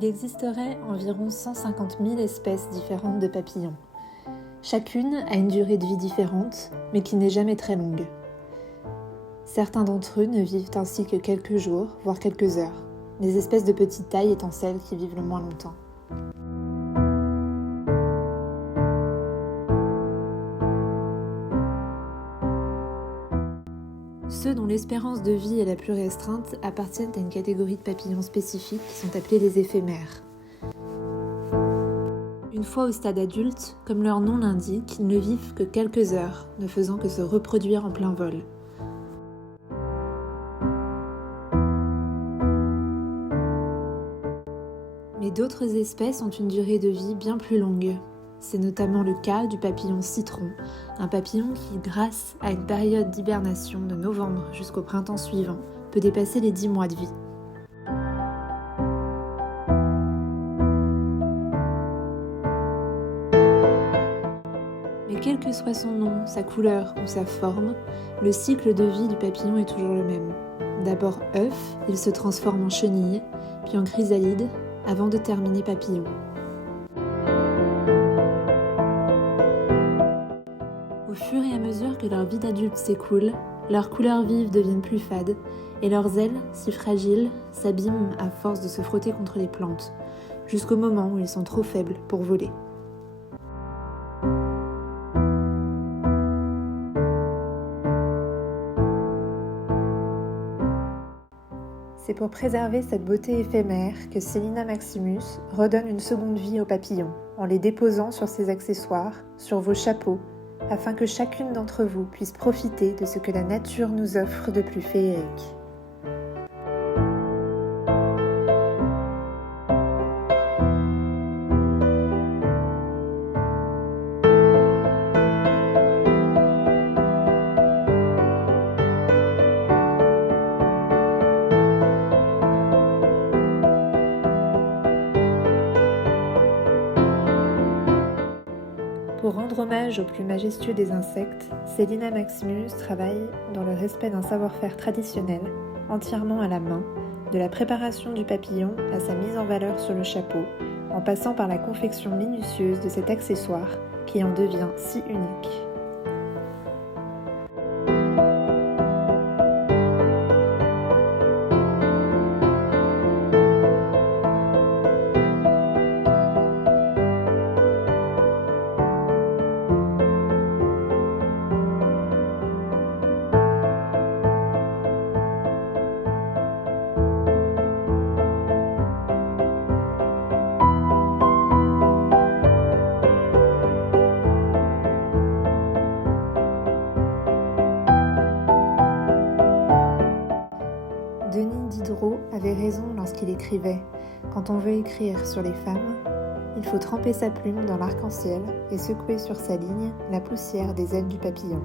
Il existerait environ 150 000 espèces différentes de papillons. Chacune a une durée de vie différente, mais qui n'est jamais très longue. Certains d'entre eux ne vivent ainsi que quelques jours, voire quelques heures, les espèces de petite taille étant celles qui vivent le moins longtemps. Ceux dont l'espérance de vie est la plus restreinte appartiennent à une catégorie de papillons spécifiques qui sont appelés les éphémères. Une fois au stade adulte, comme leur nom l'indique, ils ne vivent que quelques heures, ne faisant que se reproduire en plein vol. Mais d'autres espèces ont une durée de vie bien plus longue. C'est notamment le cas du papillon citron, un papillon qui, grâce à une période d'hibernation de novembre jusqu'au printemps suivant, peut dépasser les 10 mois de vie. Mais quel que soit son nom, sa couleur ou sa forme, le cycle de vie du papillon est toujours le même. D'abord œuf, il se transforme en chenille, puis en chrysalide, avant de terminer papillon. Au fur et à mesure que leur vie d'adulte s'écoule, leurs couleurs vives deviennent plus fades et leurs ailes, si fragiles, s'abîment à force de se frotter contre les plantes, jusqu'au moment où ils sont trop faibles pour voler. C'est pour préserver cette beauté éphémère que Selina Maximus redonne une seconde vie aux papillons, en les déposant sur ses accessoires, sur vos chapeaux, afin que chacune d'entre vous puisse profiter de ce que la nature nous offre de plus féerique. Pour rendre hommage au plus majestueux des insectes, Selina Maximus travaille dans le respect d'un savoir-faire traditionnel, entièrement à la main, de la préparation du papillon à sa mise en valeur sur le chapeau, en passant par la confection minutieuse de cet accessoire qui en devient si unique. Denis Diderot avait raison lorsqu'il écrivait « Quand on veut écrire sur les femmes, il faut tremper sa plume dans l'arc-en-ciel et secouer sur sa ligne la poussière des ailes du papillon ».